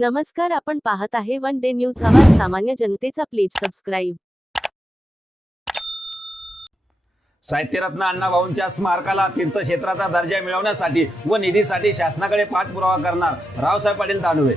नमस्कार आपण पाहत आहे वन डे न्यूज. आवाज सामान्य जनतेचा प्लीज सबस्क्राईब. साहित्यरत्न अण्णाभाऊंच्या स्मारकाला तीर्थक्षेत्राचा दर्जा मिळवण्यासाठी व निधीसाठी शासनाकडे पाठपुरावा करणार रावसाहेब पाटील दानवे.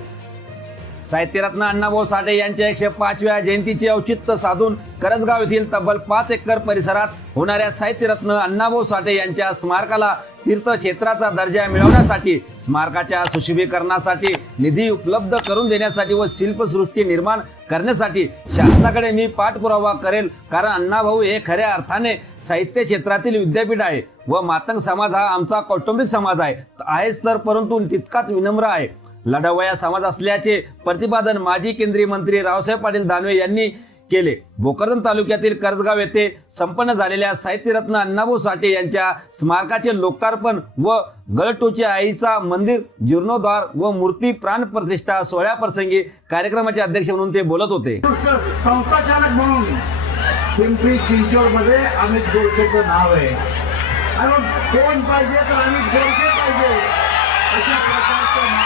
साहित्यरत्न अण्णाभाऊ साठे यांच्या एकशे पाचव्या जयंतीचे औचित्य साधून करजगाव येथील तब्बल पाच एकर परिसरात होणाऱ्या साहित्यरत्न अण्णाभाऊ साठे यांच्या स्मारकाला तीर्थक्षेत्राचा दर्जा मिळवण्यासाठी स्मारकाच्या सुशोभीकरणासाठी निधी उपलब्ध करून देण्यासाठी व शिल्पसृष्टी निर्माण करण्यासाठी शासनाकडे मी पाठपुरावा करेल कारण अण्णाभाऊ हे खऱ्या अर्थाने साहित्य क्षेत्रातील विद्यापीठ आहे व मातंग समाज हा आमचा कौटुंबिक समाज आहे. आहेच तर परंतु तितकाच विनम्र आहे. लढवया समाज असल्याचे प्रतिपादन माजी केंद्रीय मंत्री रावसाहेब पाटील दानवे यांनी केले. भोकरदन तालुक्यातील कर्जगाव येथे संपन्न झालेल्या साहित्यरत्न अण्णाभाऊ साठे यांच्या स्मारकाचे लोकार्पण व गळटोची आईचा मंदिर जीर्णोद्धार व मूर्ती प्राण प्रतिष्ठा सोहळ्याप्रसंगी कार्यक्रमाचे अध्यक्ष म्हणून ते बोलत होते. संस्थाचालक म्हणून पिंपरी चिंचवडमध्ये अमित गोडकेचं नाव आहे. आणि कोण पाहिजे तर अमित गोडके पाहिजे. अशा प्रकारचं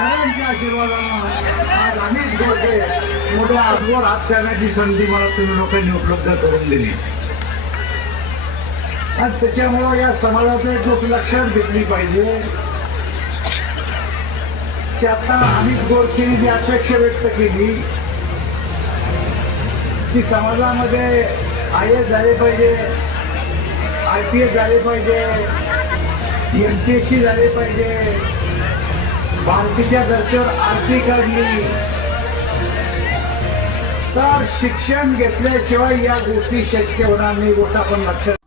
सगळ्यांच्या आशीर्वादानं आज अनेक गोष्टी मोठ्या आजवर हात करण्याची संधी मला तुम्ही लोकांनी उपलब्ध करून दिली. आणि त्याच्यामुळं या समाजात एक गोष्ट लक्षात घेतली पाहिजे. की आता अमित गोडकेने जी अपेक्षा व्यक्त केली की समाजामध्ये आय एस झाले पाहिजे आय पी एस झाले पाहिजे एम पी एस सी झाले पाहिजे भारतीच्या धर्तीवर आरती काढली तर शिक्षण घेतल्याशिवाय या गोष्टी शक्य होणार नाही गोष्ट आपण लक्षात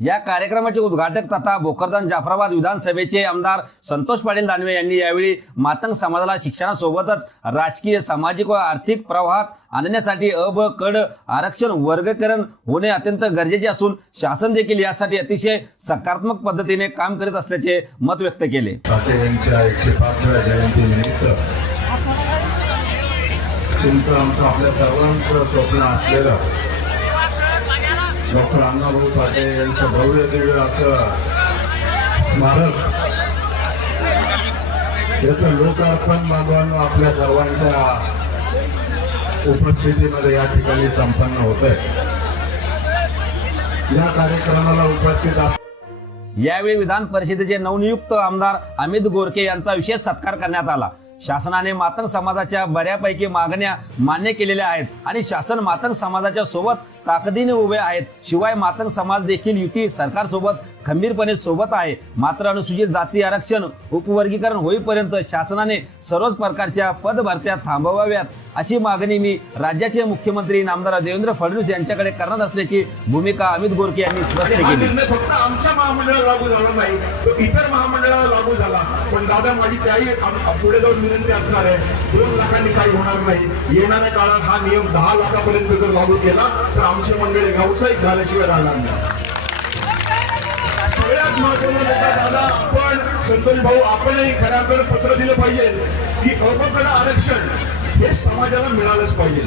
या कार्यक्रमाचे उद्घाटक तथा भोकरदन जाफराबाद विधानसभेचे आमदार संतोष पाटील दानवे यांनी यावेळी मातंग समाजाला शिक्षणासोबतच राजकीय सामाजिक व आर्थिक प्रवाहात आणण्यासाठी अ ब कड आरक्षण वर्गीकरण होणे अत्यंत गरजेचे असून शासन देखील यासाठी अतिशय सकारात्मक पद्धतीने काम करीत असल्याचे मत व्यक्त केले. तुमचं आमचं आपल्या सर्वांचं स्वप्न असलेलं डॉक्टर अण्णाभाऊ साठे यांचं भव्य दिव्य असं स्मारक. याचं लोकार्पण बांधवांना आपल्या सर्वांच्या उपस्थितीमध्ये या ठिकाणी संपन्न होत आहे या कार्यक्रमाला उपस्थित अस यावेळी विधान परिषदेचे नवनियुक्त आमदार अमित गोरके यांचा विशेष सत्कार करण्यात आला. शासनाने मातंग समाजाच्या बऱ्यापैकी मागण्या मान्य केलेल्या आहेत आणि शासन मातंग समाजाच्या सोबत ताकदीने उभे आहेत. शिवाय मातंग समाज देखील युती सरकार सोबत खंबीरपणे सोबत आहे. मात्र अनुसूचित जाती आरक्षण उपवर्गीकरण होईपर्यंत शासनाने सर्वच प्रकारच्या पदभरत्या थांबवाव्यात. अशी मागणी मी राज्याचे मुख्यमंत्री नामदार देवेंद्र फडणवीस यांच्याकडे करणार असल्याची भूमिका अमित गोरके यांनी स्पष्ट केली. फक्त आमच्या महामंडळाला लागू झाला नाही. तो इतर महामंडळाला लागू झाला. पण दादा माझी त्याही पुढे जाऊन विनंती असणार आहे. दोन लाखांनी काही होणार नाही. येणाऱ्या काळात हा नियम दहा लाखापर्यंत जर लागू केला तर आमचे मंडळी व्यावसायिक झाल्याशिवाय राहणार नाही. सगळ्यात महत्त्वाचा मुद्दा म्हणजे दादा आपण संतोष भाऊ आपणही खऱ्याकडे पत्र दिलं पाहिजे की अबकड आरक्षण हे समाजाला मिळालंच पाहिजे.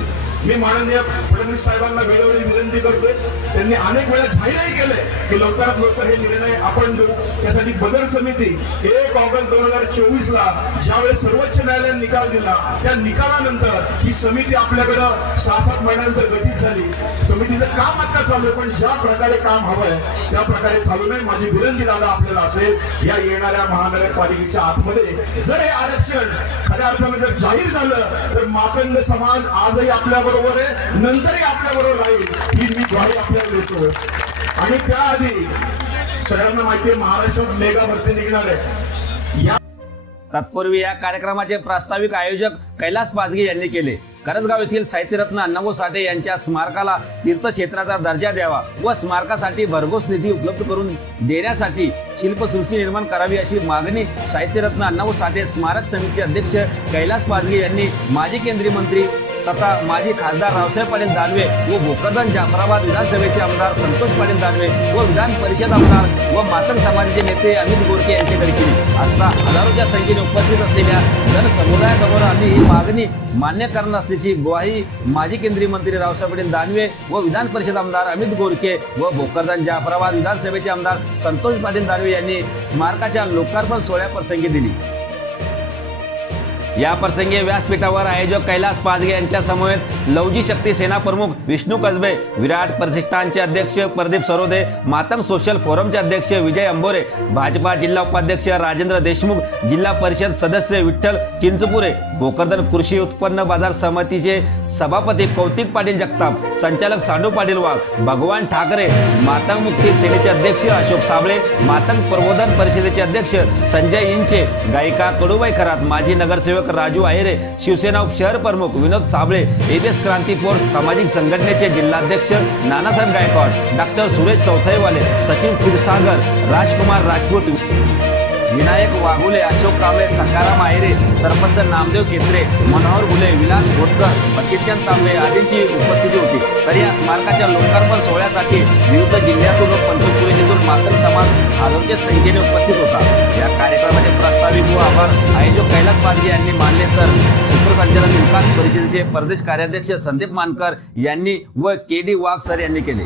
मी माननीय फडणवीस साहेबांना वेळोवेळी विनंती करतोय. त्यांनी अनेक वेळा जाहीरही केलंय की लवकरात लवकर हे निर्णय आपण घेऊ. त्यासाठी बदल समिती एक ऑगस्ट दोन हजार चोवीस ला ज्यावेळेस सर्वोच्च न्यायालयाने निकाल दिला त्या निकालानंतर ही समिती आपल्याकडं सहा सात महिन्यानंतर गठीत झाली. समितीचं काम आता चालू पण ज्या प्रकारे काम हवंय त्या प्रकारे चालू नाही. माझी विनंती दादा आपल्याला असेल या येणाऱ्या महानगरपालिकेच्या आतमध्ये जर हे आरक्षण खऱ्या अर्थाने जर जाहीर झालं तर मातंग समाज आजही आपल्याबरोबर बरोबर आहे. नंतरही आपल्या बरोबर राहील ही मी ग्वाही आपल्याला देतो. आणि त्याआधी सगळ्यांना माहिती आहे महाराष्ट्रात मेगा भरती निघणार आहे. या तत्पूर्वी या कार्यक्रमाचे प्रास्ताविक आयोजक कैलास पाचगे यांनी केले. करजगाव येथील साहित्यरत्न अण्णाभाऊ साठे यांच्या स्मारकाला तीर्थक्षेत्राचा दर्जा द्यावा व स्मारकासाठी भरघोस निधी उपलब्ध करून देण्यासाठी शिल्पसृष्टी निर्माण करावी अशी मागणी साहित्यरत्न अण्णाभाऊ साठे स्मारक समितीचे अध्यक्ष कैलास पाचगे यांनी माजी केंद्रीय मंत्री तथा माजी खासदार रावसाहेब पाटील दानवे व भोकरदन जाफराबाद विधानसभेचे आमदार संतोष पाटील दानवे व विधान परिषद आमदार व मातंग समाजाचे नेते अमित गोरके यांच्याकडे केली. असता हजारोच्या संख्येने उपस्थित असलेल्या जनसमुदायासमोर आम्ही ही मागणी मान्य करणार असल्याची ग्वाही माजी केंद्रीय मंत्री रावसाहेब पाटील दानवे व विधान परिषद आमदार अमित गोरके व भोकरदन जाफराबाद विधानसभेचे आमदार संतोष पाटील दानवे यांनी स्मारकाच्या लोकार्पण सोहळ्याप्रसंगी दिली. या प्रसंगी व्यासपीठावर आयोजक कैलास पाजगे यांच्या समवेत लवजी शक्ती सेना प्रमुख विष्णू कसबे विराट प्रतिष्ठानचे अध्यक्ष प्रदीप सरोदे मातंग सोशल फोरमचे अध्यक्ष विजय अंबोरे भाजपा जिल्हा उपाध्यक्ष राजेंद्र देशमुख जिल्हा परिषद सदस्य विठ्ठल चिंचपुरे भोकरदन कृषी उत्पन्न बाजार समितीचे सभापती कौतिक पाटील जगताप संचालक सांडू पाटील वाघ भगवान ठाकरे मातंग मुक्ती सेनेचे अध्यक्ष अशोक साबळे मातंग प्रबोधन परिषदेचे अध्यक्ष संजय इंचे गायिका कडुबाई खरात माजी नगरसेवक राजू आहेरे शिवसेना उपशहर प्रमुख विनोद साबळे एबीएस क्रांती फोर्स सामाजिक संघटनेचे जिल्हाध्यक्ष नानासाहेब गायकवाड डॉक्टर सुरेश चौथाईवाले सचिन क्षीरसागर राजकुमार राजपूत विनायक वाघुले अशोक कांबळे सकाराम आहेरे सरपंच नामदेव केत्रे मनोहर गुले विलास घोटकर बकीचंद तांबे आदींची उपस्थिती होती. तर या स्मारकाच्या लोकार्पण सोहळ्यासाठी विविध जिल्ह्यातून व पंचकुले येथून मातंग समाज आरोग्य संख्येने उपस्थित होता. या कार्यक्रमात कैलास पालगे यांनी मानले तर सूत्रसंचालन विकास परिषदेचे प्रदेश कार्याध्यक्ष संदीप मानकर यांनी व के डी वाघ सर यांनी केले.